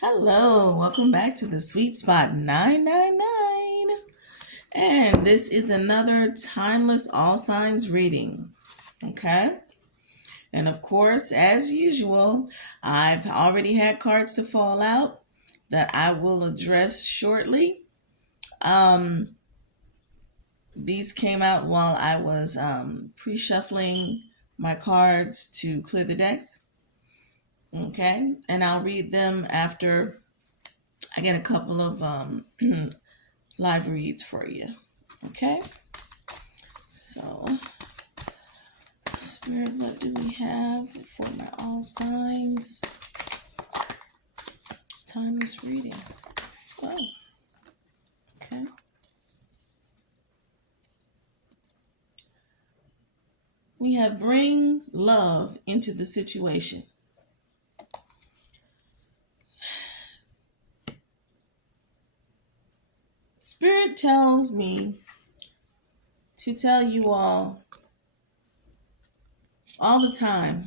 Hello, welcome back to the Sweet Spot 999. And this is another timeless all signs reading. Okay? And of course, as usual, I've already had cards to fall out that I will address shortly. Um, these came out while I was pre-shuffling my cards to clear the decks. Okay? And I'll read them after I get a couple of live reads for you. Okay, so Spirit, what do we have for my all signs? Timeless reading. Oh, okay. We have bring love into the situation. Spirit tells me to tell you all the time,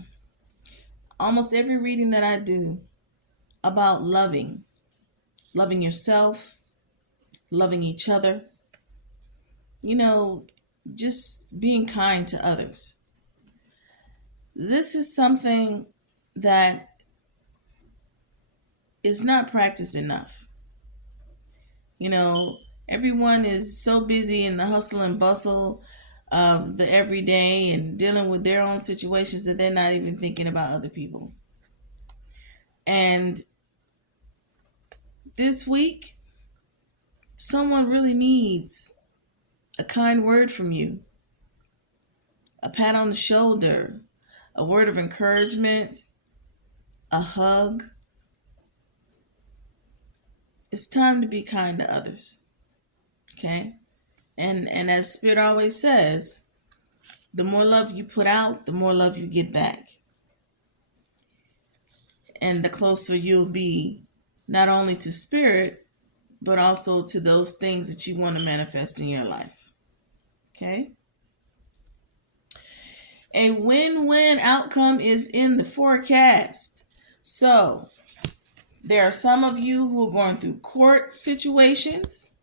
almost every reading that I do, about loving yourself, loving each other, just being kind to others. This is something that is not practiced enough. Everyone is so busy in the hustle and bustle of the everyday and dealing with their own situations that they're not even thinking about other people. And this week, someone really needs a kind word from you, a pat on the shoulder, a word of encouragement, a hug. It's time to be kind to others. Okay? And as Spirit always says, the more love you put out, the more love you get back. And the closer you'll be not only to Spirit, but also to those things that you want to manifest in your life. Okay? A win-win outcome is in the forecast. So, there are some of you who are going through court situations.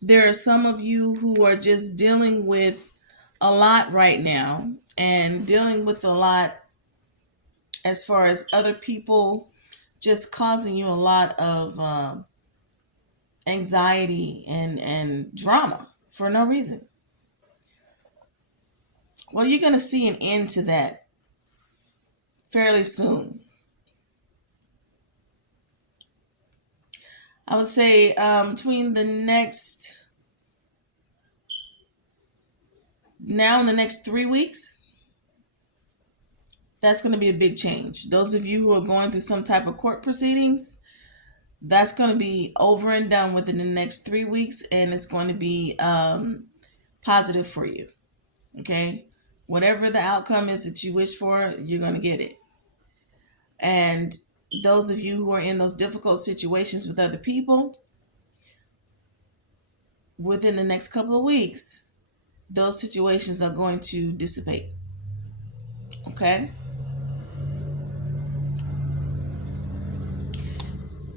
There are some of you who are just dealing with a lot right now and dealing with a lot as far as other people just causing you a lot of anxiety and drama for no reason. Well, you're going to see an end to that fairly soon. I would say between now and the next 3 weeks, that's going to be a big change. Those of you who are going through some type of court proceedings, that's going to be over and done within the next 3 weeks, and it's going to be positive for you. Okay? Whatever the outcome is that you wish for, you're going to get it. And those of you who are in those difficult situations with other people, within the next couple of weeks, those situations are going to dissipate. Okay?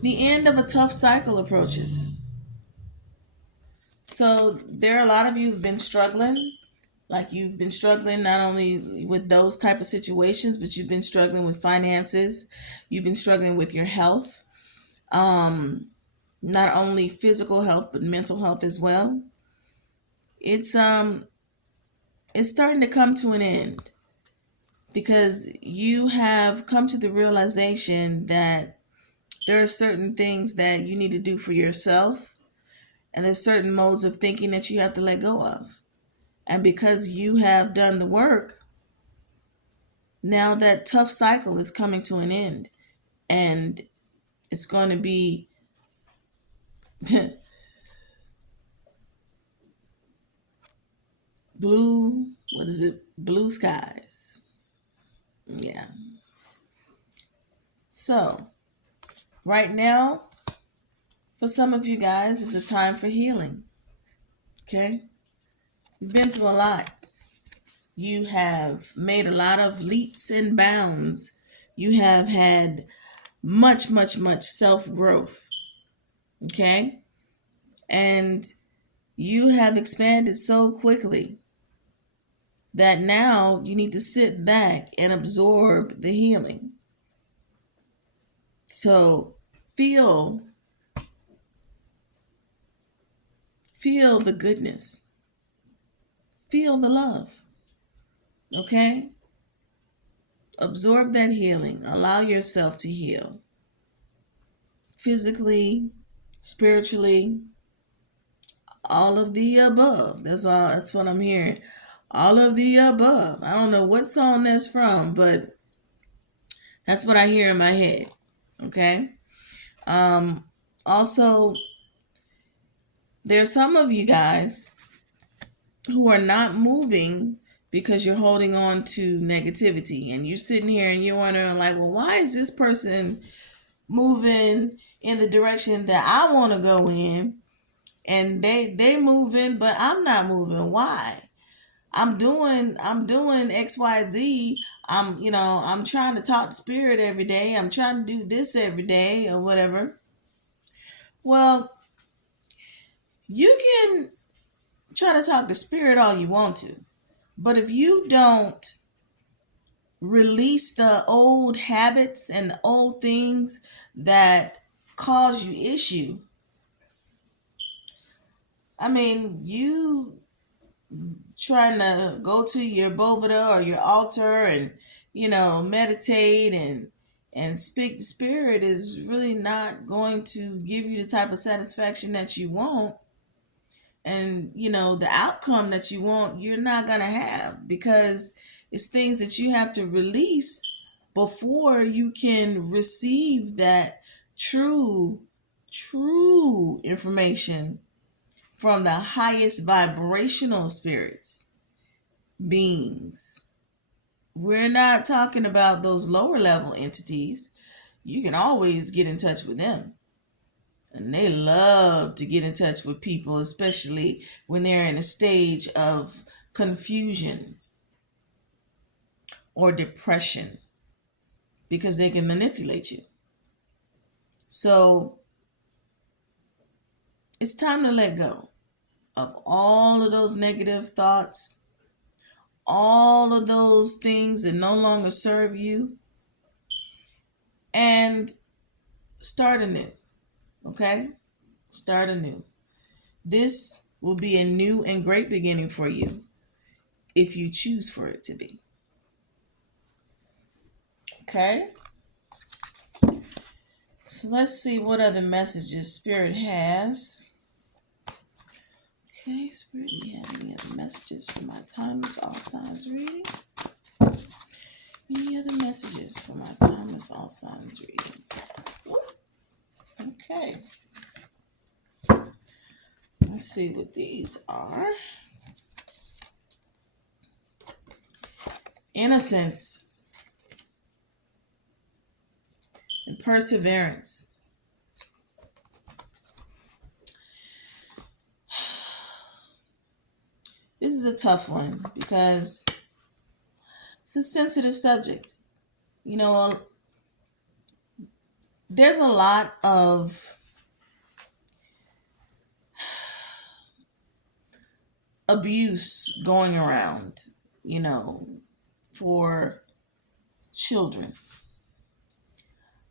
The end of a tough cycle approaches. So there are a lot of you who've been struggling. Like you've been struggling not only with those type of situations, but you've been struggling with finances. You've been struggling with your health. Not only physical health, but mental health as well. It's starting to come to an end because you have come to the realization that there are certain things that you need to do for yourself, and there's certain modes of thinking that you have to let go of. And because you have done the work, now that tough cycle is coming to an end, and it's going to be blue skies. Yeah. So, right now, for some of you guys, it's a time for healing. Okay? You've been through a lot. You have made a lot of leaps and bounds. You have had much, much, much self-growth. Okay? And you have expanded so quickly that now you need to sit back and absorb the healing. So feel the goodness. Feel the love. Okay? Absorb that healing. Allow yourself to heal. Physically, spiritually, all of the above. That's what I'm hearing. All of the above. I don't know what song that's from, but that's what I hear in my head. Okay? Also, there's some of you guys who are not moving because you're holding on to negativity, and you're sitting here and you're wondering, like, well, why is this person moving in the direction that I want to go in, and they moving, but I'm not moving? Why? I'm doing XYZ. I'm trying to talk to spirit every day. I'm trying to do this every day or whatever. Well, you can try to talk to spirit all you want to, but if you don't release the old habits and the old things that cause you issue, I mean, you trying to go to your boveda or your altar and meditate and speak to spirit is really not going to give you the type of satisfaction that you want. And the outcome that you want, you're not going to have, because it's things that you have to release before you can receive that true information from the highest vibrational spirits, beings. We're not talking about those lower level entities. You can always get in touch with them. And they love to get in touch with people, especially when they're in a stage of confusion or depression, because they can manipulate you. So it's time to let go of all of those negative thoughts, all of those things that no longer serve you, and start anew. Okay? Start anew. This will be a new and great beginning for you if you choose for it to be. Okay? So let's see what other messages Spirit has. Okay, Spirit, do you have any other messages for my timeless all signs reading? Any other messages for my timeless all signs reading? Okay. Let's see what these are. Innocence and perseverance. This is a tough one because it's a sensitive subject. There's a lot of abuse going around, for children.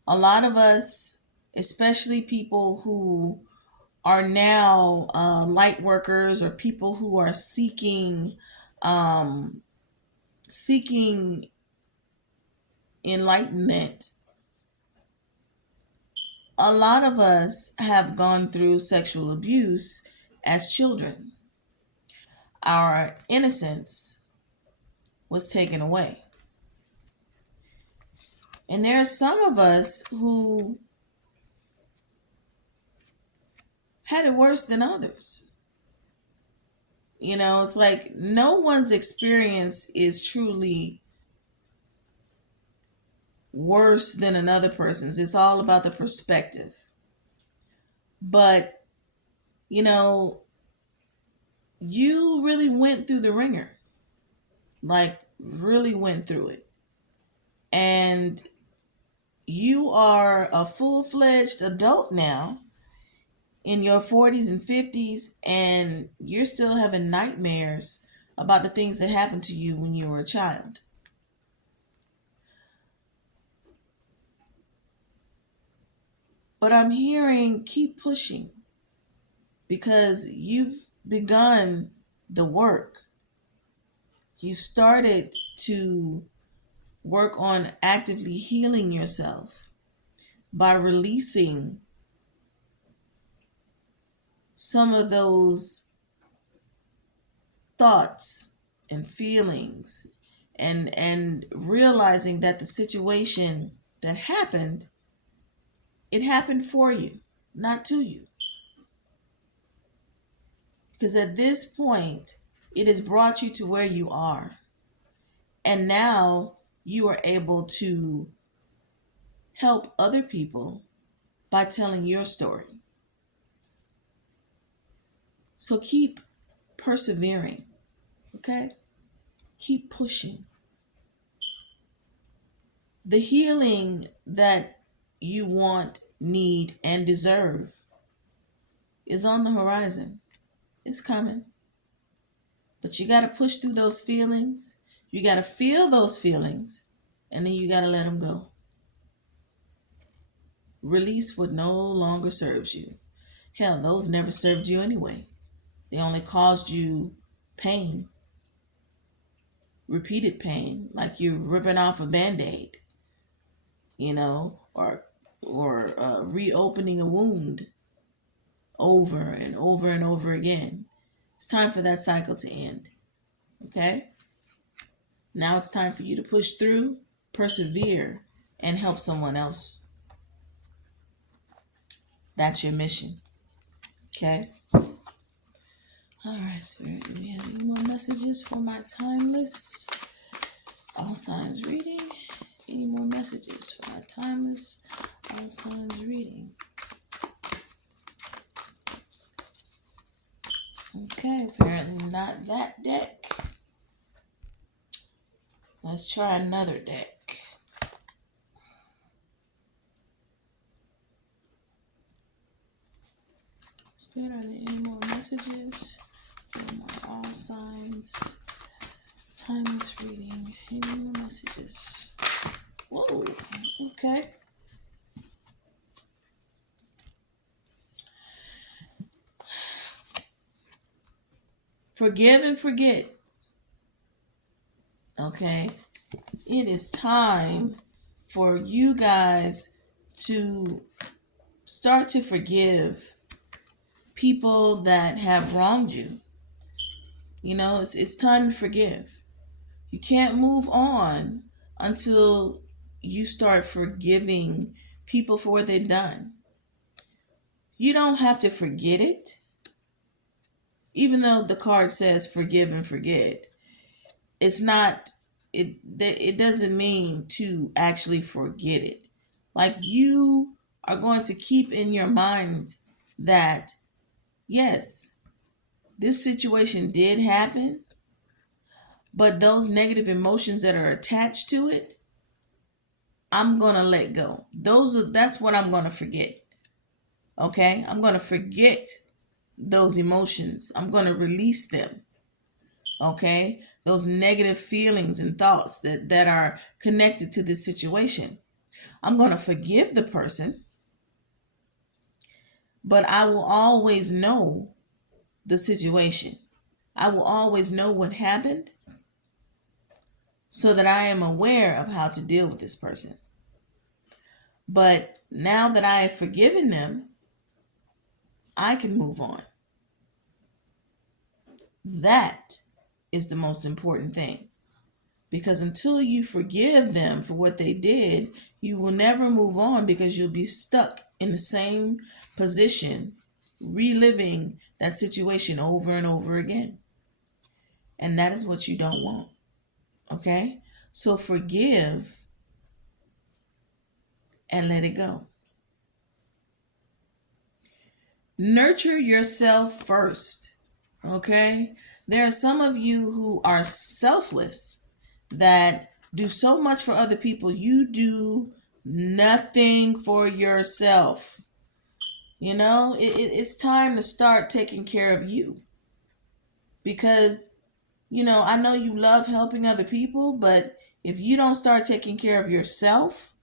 A lot of us, especially people who are now light workers or people who are seeking enlightenment, a lot of us have gone through sexual abuse as children. Our innocence was taken away. And there are some of us who had it worse than others. It's like no one's experience is truly worse than another person's. It's all about the perspective. But, you really went through the ringer. Like, really went through it. And you are a full-fledged adult now in your 40s and 50s, and you're still having nightmares about the things that happened to you when you were a child. But I'm hearing keep pushing, because you've begun the work. You started to work on actively healing yourself by releasing some of those thoughts and feelings, and realizing that the situation that happened, it happened for you, not to you. Because at this point, it has brought you to where you are. And now you are able to help other people by telling your story. So keep persevering, okay? Keep pushing. The healing that you want, need, and deserve is on the horizon. It's coming. But you got to push through those feelings. You got to feel those feelings, and then you got to let them go. Release what no longer serves you. Hell, those never served you anyway. They only caused you pain, repeated pain, like you're ripping off a Band-Aid, or reopening a wound over and over and over again. It's time for that cycle to end. Okay? Now it's time for you to push through, persevere, and help someone else. That's your mission. Okay? All right, Spirit, do we have any more messages for my timeless all signs reading? Any more messages for my timeless all signs reading? Okay, apparently not that deck. Let's try another deck. Spirit, are there any more messages for my all signs timeless reading? Any more messages? Whoa, okay. Forgive and forget. Okay. It is time for you guys to start to forgive people that have wronged you. It's time to forgive. You can't move on until you start forgiving people for what they've done. You don't have to forget it. Even though the card says forgive and forget, it's not, it doesn't mean to actually forget it. Like, you are going to keep in your mind that, yes, this situation did happen, but those negative emotions that are attached to it, I'm going to let go. That's what I'm going to forget. Okay? I'm going to forget those emotions. I'm going to release them. Okay? Those negative feelings and thoughts that are connected to this situation. I'm going to forgive the person, but I will always know the situation. I will always know what happened, so that I am aware of how to deal with this person. But now that I have forgiven them, I can move on. That is the most important thing. Because until you forgive them for what they did, you will never move on, because you'll be stuck in the same position, reliving that situation over and over again. And that is what you don't want. Okay? So forgive and let it go. Nurture yourself first. Okay? There are some of you who are selfless, that do so much for other people. You do Nothing for yourself. It's time to start taking care of you. Because, I know you love helping other people, but if you don't start taking care of yourself,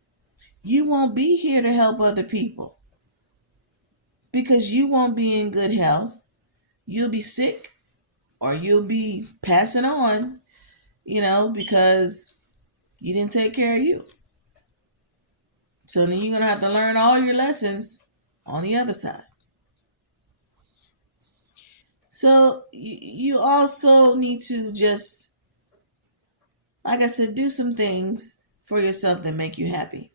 you won't be here to help other people. Because you won't be in good health. You'll be sick, or you'll be passing on, because you didn't take care of you. So then you're going to have to learn all your lessons on the other side. So you also need to just, like I said, do some things for yourself that make you happy.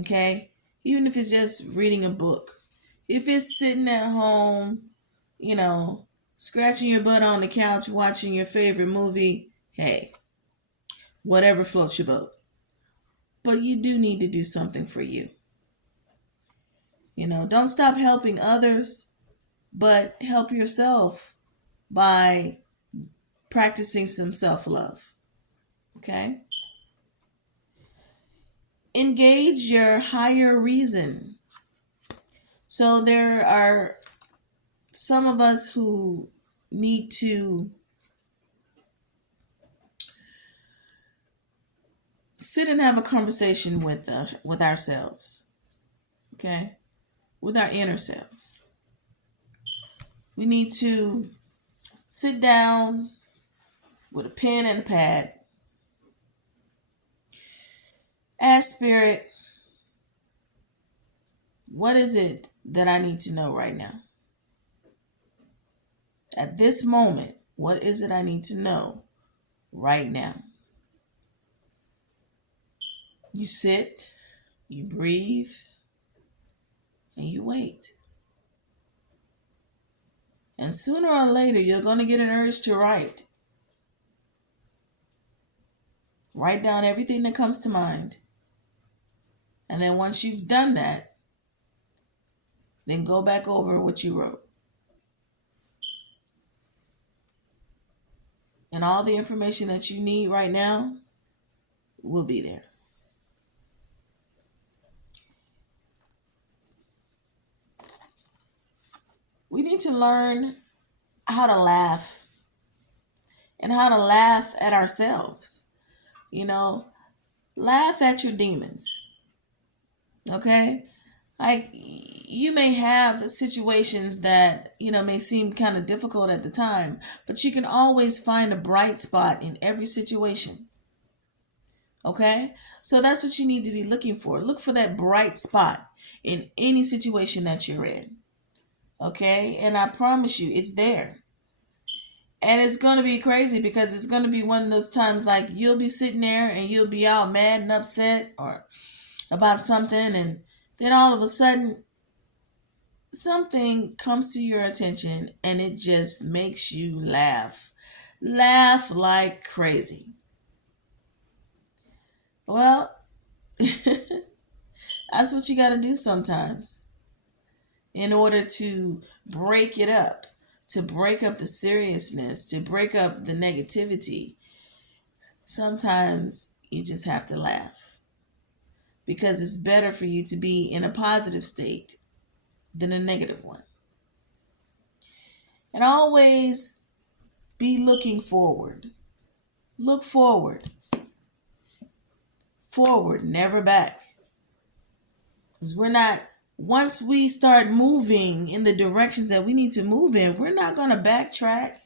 Okay? Even if it's just reading a book. If it's sitting at home, scratching your butt on the couch, watching your favorite movie, hey, whatever floats your boat. But you do need to do something for you. Don't stop helping others, but help yourself by practicing some self-love. Okay? Engage your higher reason. So there are some of us who need to sit and have a conversation with ourselves. Okay? With our inner selves. We need to sit down with a pen and a pad. Ask Spirit, what is it that I need to know right now? At this moment, what is it I need to know right now? You sit, you breathe, and you wait. And sooner or later, you're going to get an urge to write. Write down everything that comes to mind. And then once you've done that, then go back over what you wrote. And all the information that you need right now will be there. We need to learn how to laugh and how to laugh at ourselves. Laugh at your demons. Okay? Like, you may have situations that, may seem kind of difficult at the time, but you can always find a bright spot in every situation. Okay? So that's what you need to be looking for. Look for that bright spot in any situation that you're in. Okay? And I promise you, it's there. And it's going to be crazy because it's going to be one of those times like you'll be sitting there and you'll be all mad and upset or about something, and then all of a sudden something comes to your attention and it just makes you laugh. Laugh like crazy. Well, that's what you got to do sometimes in order to break it up, to break up the seriousness, to break up the negativity. Sometimes you just have to laugh because it's better for you to be in a positive state than a negative one. And always be looking forward. Look forward. Forward, never back. Because once we start moving in the directions that we need to move in, we're not going to backtrack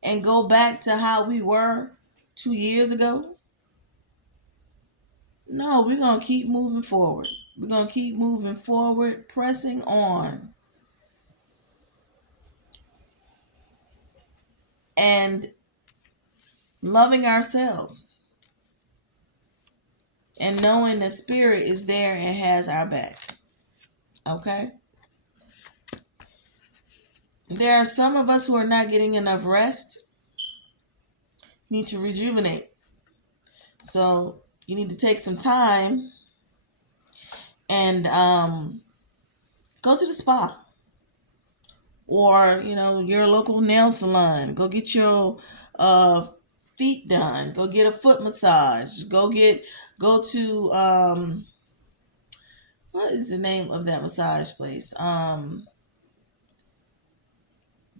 and go back to how we were 2 years ago. No, we're going to keep moving forward. We're going to keep moving forward, pressing on. And loving ourselves. And knowing that Spirit is there and has our back. Okay? There are some of us who are not getting enough rest. Need to rejuvenate. So you need to take some time and go to the spa. Or, your local nail salon. Go get your feet done. Go get a foot massage. Go to what is the name of that massage place?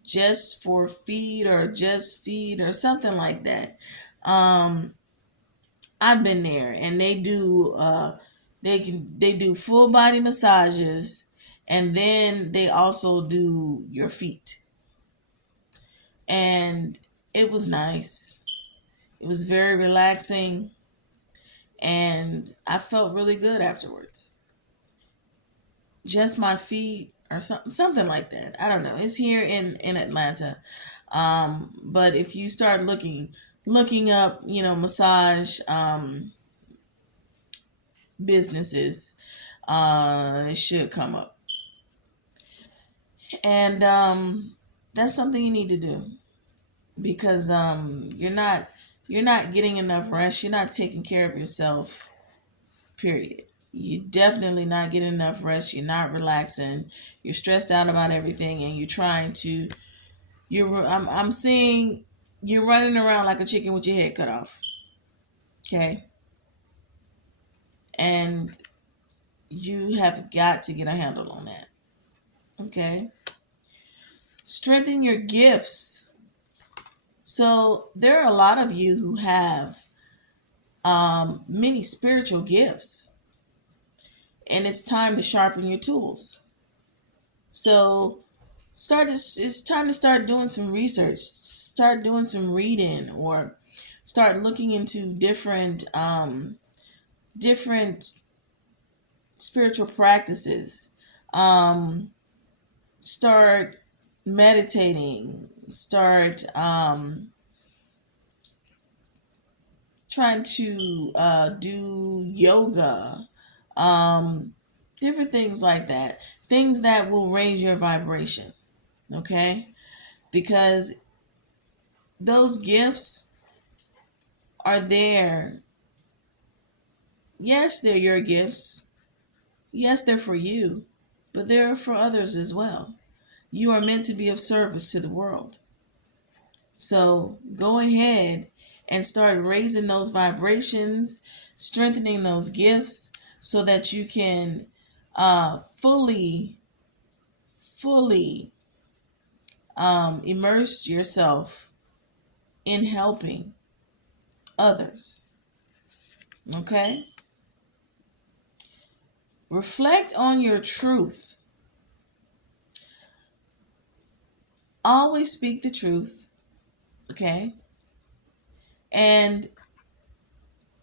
Just for feet or just feet or something like that. Um, I've been there, and they do full body massages, and then they also do your feet. And it was nice. It was very relaxing, and I felt really good afterwards. Just my feet or something like that. I don't know. It's here in Atlanta. But if you start looking up, massage businesses, it should come up. And that's something you need to do, because you're not getting enough rest. You're not taking care of yourself. Period. You definitely not getting enough rest. You're not relaxing. You're stressed out about everything, and you're trying to. I'm seeing you're running around like a chicken with your head cut off. Okay, and you have got to get a handle on that. Okay, strengthen your gifts. So there are a lot of you who have many spiritual gifts, and it's time to sharpen your tools. So it's time to start doing some research, start doing some reading, or start looking into different spiritual practices. Start meditating, start trying to do yoga, different things like that, things that will raise your vibration. Okay, because those gifts are there. Yes, they're your gifts. Yes, they're for you, but they're for others as well. You are meant to be of service to the world. So go ahead and start raising those vibrations, strengthening those gifts, so that you can fully immerse yourself in helping others. Okay? Reflect on your truth. Always speak the truth. Okay? And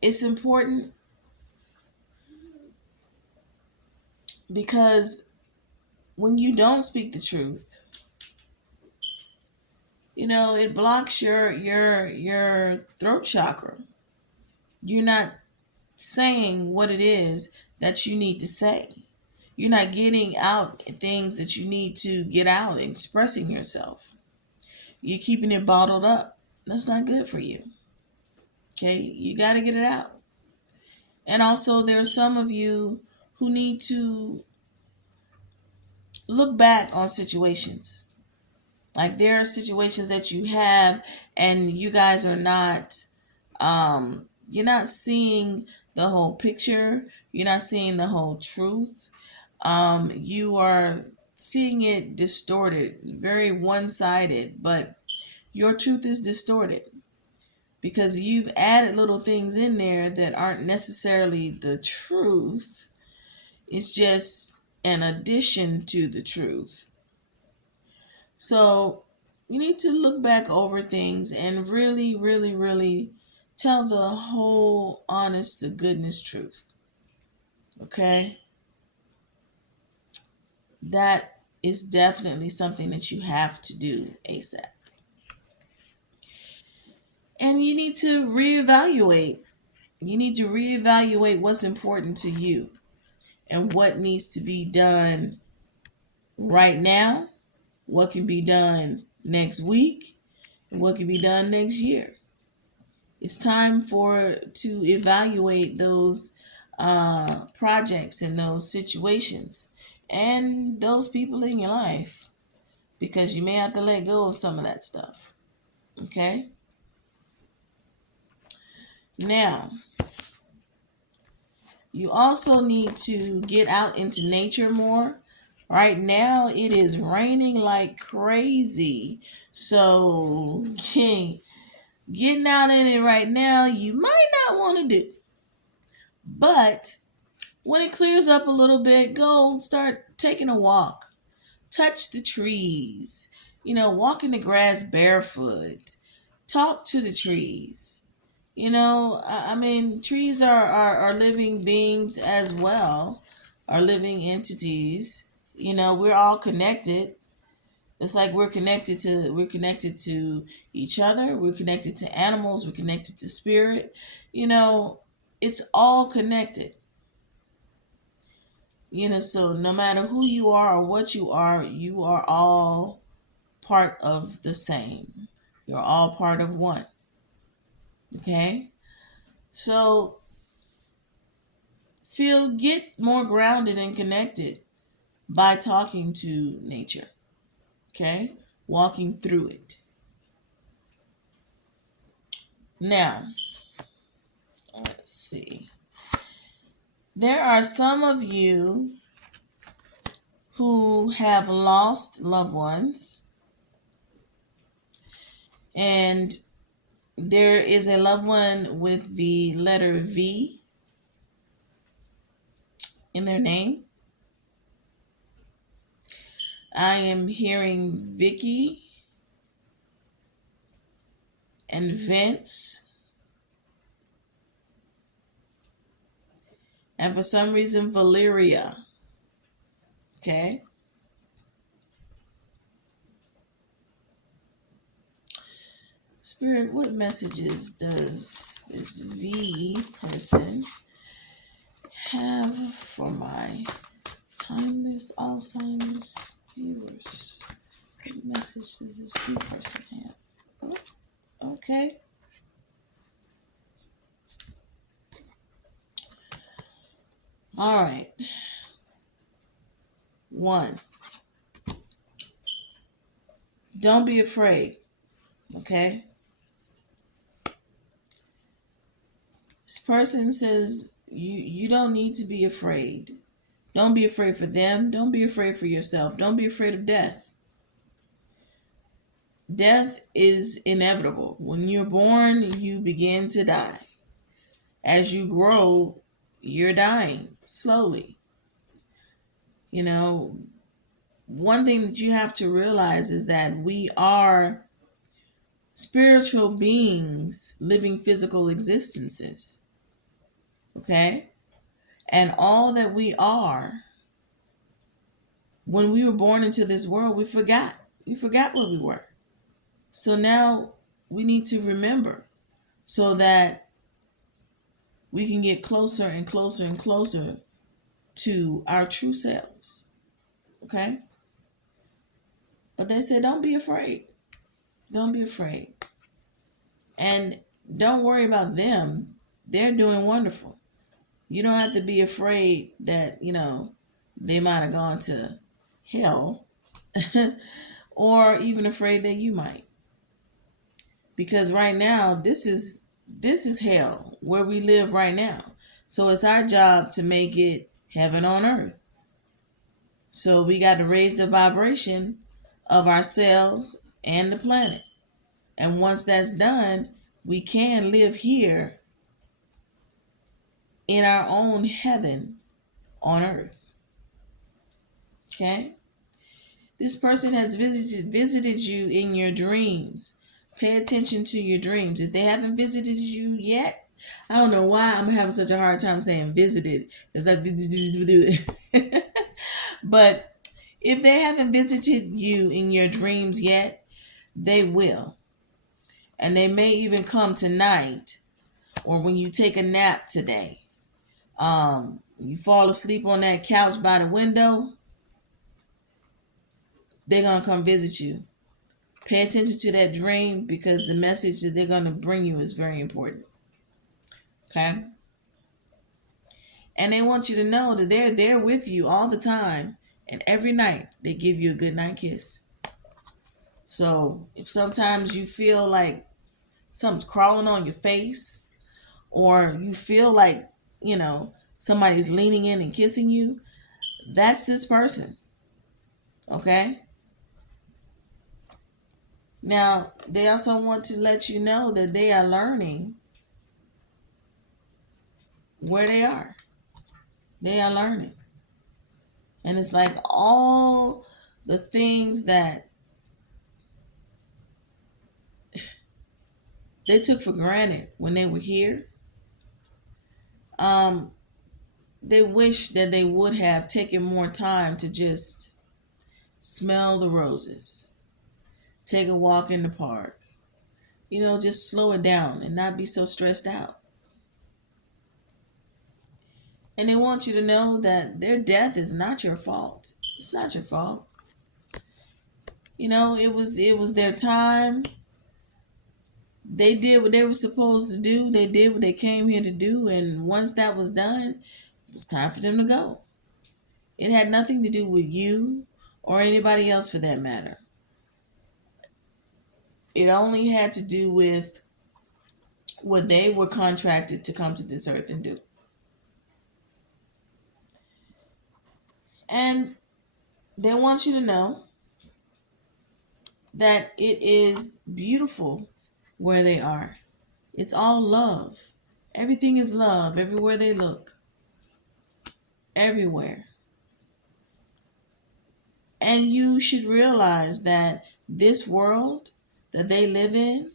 it's important because when you don't speak the truth, it blocks your throat chakra. You're not saying what it is that you need to say. You're not getting out things that you need to get out, expressing yourself. You're keeping it bottled up. That's not good for you. Okay, you got to get it out. And also, there are some of you who need to look back on situations. Like, there are situations that you have, and you guys are not, you're not seeing the whole picture. You're not seeing the whole truth. You are seeing it distorted, very one-sided, but your truth is distorted because you've added little things in there that aren't necessarily the truth. It's just an addition to the truth. So you need to look back over things and really, really, really tell the whole honest to goodness truth. Okay? That is definitely something that you have to do ASAP. And you need to reevaluate. You need to reevaluate what's important to you and what needs to be done right now, what can be done next week, and what can be done next year. It's time to evaluate those projects and those situations and those people in your life, because you may have to let go of some of that stuff. Okay? Now, you also need to get out into nature more. Right now, it is raining like crazy. So, getting out in it right now, you might not want to do. But when it clears up a little bit, go start taking a walk. Touch the trees. Walk in the grass barefoot. Talk to the trees. I mean, trees are living beings as well, are living entities. We're all connected. It's like we're connected to each other. We're connected to animals. We're connected to spirit. It's all connected. So no matter who you are or what you are all part of the same. You're all part of one. Okay? So get more grounded and connected by talking to nature. Okay? Walking through it. Now, let's see. There are some of you who have lost loved ones, and there is a loved one with the letter V in their name. I am hearing Vicky and Vince, and for some reason Valeria. Okay? Spirit, what messages does this V person have for my timeless Alzheimer's viewers? What message does this V person have? Oh, okay. All right. 1. Don't be afraid. Okay? This person says you don't need to be afraid. Don't be afraid for them. Don't be afraid for yourself. Don't be afraid of death. Death is inevitable. When you're born, you begin to die. As you grow, you're dying slowly. One thing that you have to realize is that we are spiritual beings living physical existences. Okay? And all that we are, when we were born into this world, we forgot. We forgot what we were. So now we need to remember so that we can get closer and closer and closer to our true selves. Okay? But they said, don't be afraid. Don't be afraid. And don't worry about them. They're doing wonderful. You don't have to be afraid that, they might have gone to hell or even afraid that you might. Because right now, this is hell where we live right now. So it's our job to make it heaven on earth. So we got to raise the vibration of ourselves and the planet. And once that's done, we can live here in our own heaven on earth. Okay? This person has visited you in your dreams. Pay attention to your dreams. If they haven't visited you yet, I don't know why I'm having such a hard time saying visited. It's like, but if they haven't visited you in your dreams yet, they will. And they may even come tonight or when you take a nap today. You fall asleep on that couch by the window, they're going to come visit you. Pay attention to that dream because the message that they're going to bring you is very important. Okay? And they want you to know that they're there with you all the time. And every night they give you a good night kiss. So if sometimes you feel like something's crawling on your face or you feel like, somebody's leaning in and kissing you, that's this person. Okay? Now, they also want to let you know that they are learning where they are. They are learning. And it's like all the things that they took for granted when they were here, they wish that they would have taken more time to just smell the roses, take a walk in the park, just slow it down and not be so stressed out. And they want you to know that their death is not your fault. It's not your fault. It was their time. They did what they were supposed to do. They did what they came here to do. And once that was done, it was time for them to go. It had nothing to do with you or anybody else for that matter. It only had to do with what they were contracted to come to this earth and do. And they want you to know that it is beautiful where they are. It's all love. Everything is love everywhere they look. Everywhere. And you should realize that this world that they live in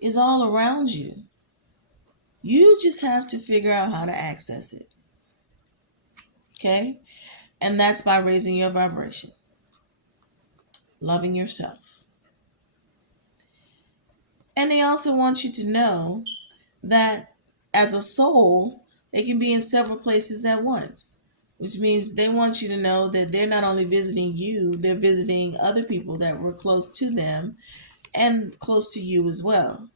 is all around you. You just have to figure out how to access it. Okay? And that's by raising your vibration. Loving yourself. And they also want you to know that as a soul, they can be in several places at once. Which means they want you to know that they're not only visiting you, they're visiting other people that were close to them and close to you as well.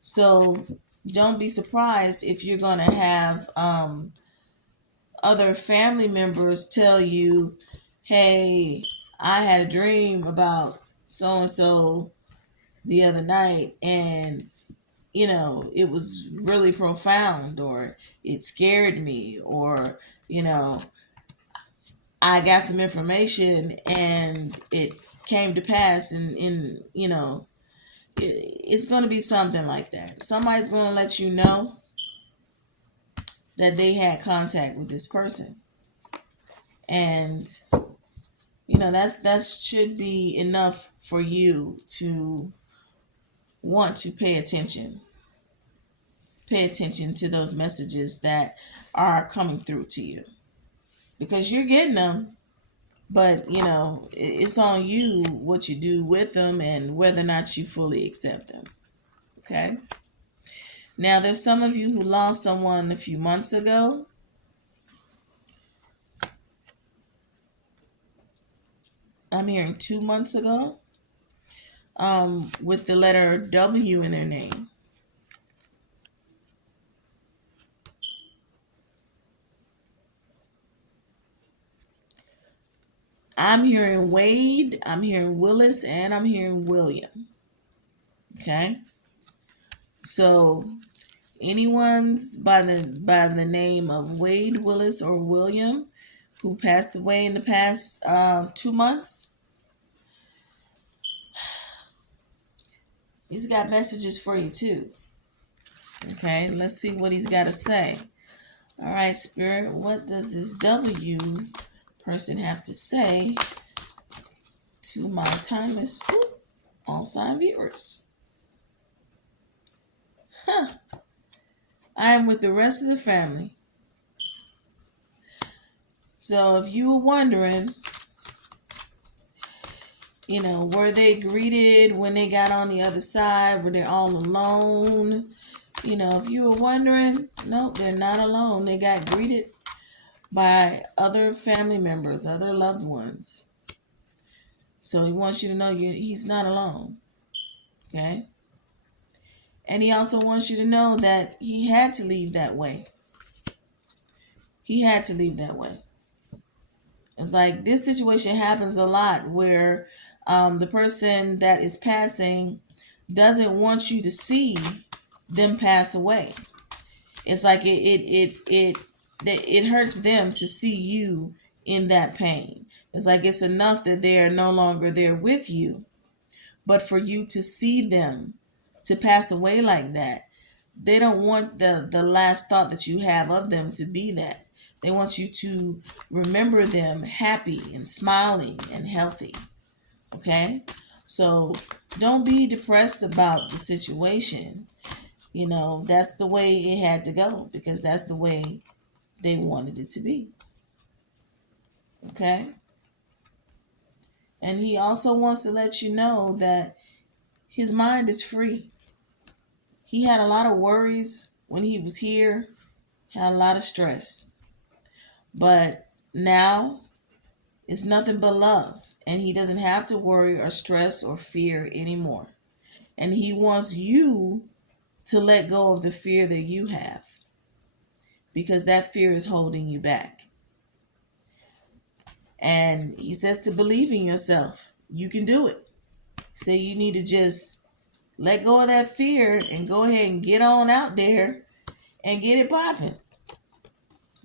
So don't be surprised if you're going to have other family members tell you, hey, I had a dream about so-and-so the other night, and it was really profound, or it scared me, or I got some information and it came to pass, and it's going to be something like that. Somebody's going to let you know that they had contact with this person. And that should be enough for you to want to pay attention. Pay attention to those messages that are coming through to you. Because you're getting them, but it's on you what you do with them and whether or not you fully accept them. Okay? Now, there's some of you who lost someone a few months ago. I'm hearing 2 months ago. With the letter W in their name. I'm hearing Wade, I'm hearing Willis, and I'm hearing William. Okay? So anyone's by the name of Wade, Willis, or William who passed away in the past 2 months, he's got messages for you too. Okay, let's see what he's got to say. All right, Spirit, what does this W person have to say to my timeless all sign viewers? I am with the rest of the family. So if you were wondering, were they greeted when they got on the other side? Were they all alone? If you were wondering, no, they're not alone. They got greeted by other family members, other loved ones. So he wants you to know he's not alone. Okay? And he also wants you to know that he had to leave that way. He had to leave that way. It's like this situation happens a lot where the person that is passing doesn't want you to see them pass away. It's like it hurts them to see you in that pain. It's like it's enough that they are no longer there with you, but for you to see them to pass away like that, they don't want the last thought that you have of them to be that. They want you to remember them happy and smiling and healthy. Okay? So don't be depressed about the situation. That's the way it had to go because that's the way they wanted it to be. Okay? And he also wants to let you know that his mind is free. He had a lot of worries when he was here, had a lot of stress. But now it's nothing but love. And he doesn't have to worry or stress or fear anymore. And he wants you to let go of the fear that you have, because that fear is holding you back. And he says to believe in yourself. You can do it. So you need to just let go of that fear and go ahead and get on out there and get it popping.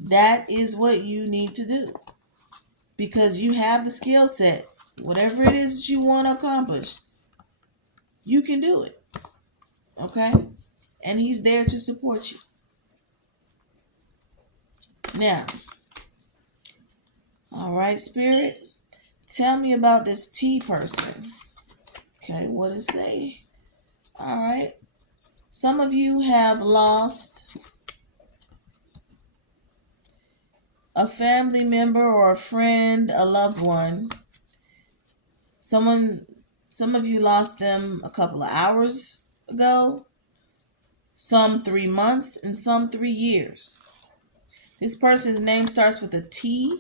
That is what you need to do, because you have the skill set. Whatever it is that you want to accomplish, you can do it. Okay? And he's there to support you. Now, all right, Spirit, tell me about this T person. Okay, what is they? All right. Some of you have lost a family member or a friend, a loved one. Some of you lost them a couple of hours ago, some 3 months, and some 3 years. This person's name starts with a T.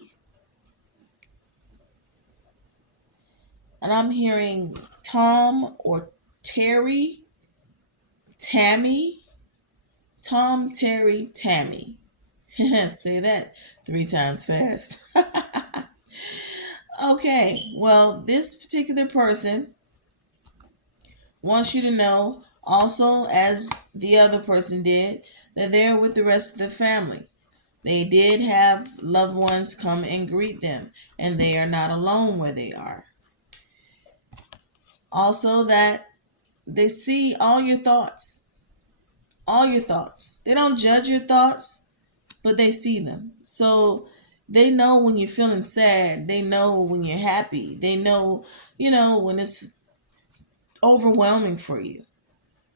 And I'm hearing Tom or Terry, Tammy. Tom, Terry, Tammy. Say that 3 times fast. Okay, well, this particular person wants you to know, also as the other person did, that they're with the rest of the family. They did have loved ones come and greet them, and they are not alone where they are. Also, that they see all your thoughts. All your thoughts. They don't judge your thoughts, but they see them. So they know when you're feeling sad. They know when you're happy. They know, when it's overwhelming for you.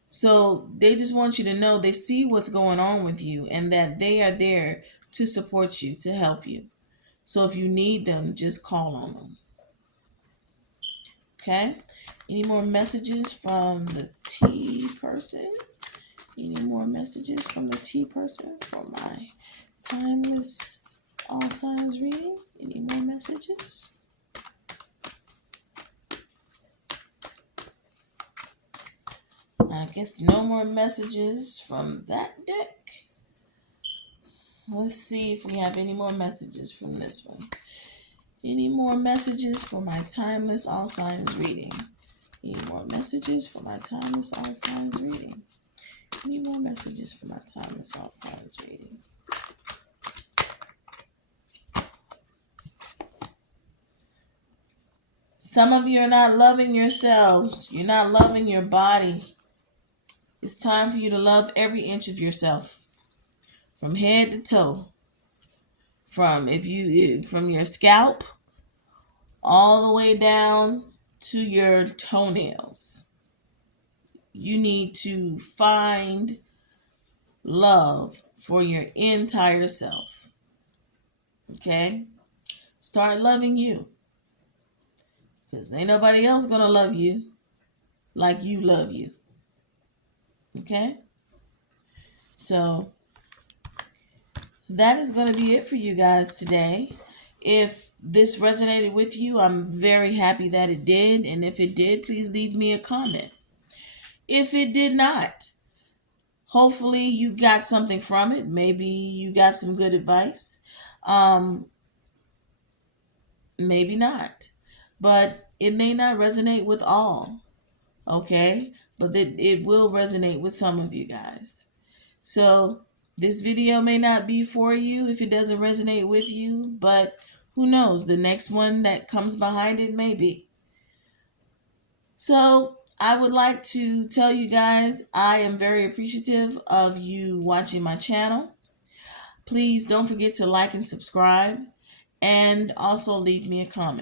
So they just want you to know they see what's going on with you and that they are there to support you, to help you. So if you need them, just call on them. Okay? Any more messages from the T person? Any more messages from the T person for my timeless all signs reading? Any more messages? I guess no more messages from that deck. Let's see if we have any more messages from this one. Any more messages for my timeless all signs reading? Any more messages for my timeless all signs reading? Any more messages for my timeless all signs reading? Some of you are not loving yourselves. You're not loving your body. It's time for you to love every inch of yourself, from head to toe. From your scalp all the way down to your toenails. You need to find love for your entire self. Okay? Start loving you. Because ain't nobody else going to love you like you love you. Okay? So that is going to be it for you guys today. If this resonated with you, I'm very happy that it did. And if it did, please leave me a comment. If it did not, hopefully you got something from it. Maybe you got some good advice. Maybe not. But it may not resonate with all. Okay? but it will resonate with some of you guys. So this video may not be for you if it doesn't resonate with you, but who knows, the next one that comes behind it may be. So I would like to tell you guys I am very appreciative of you watching my channel. Please don't forget to like and subscribe, and also leave me a comment.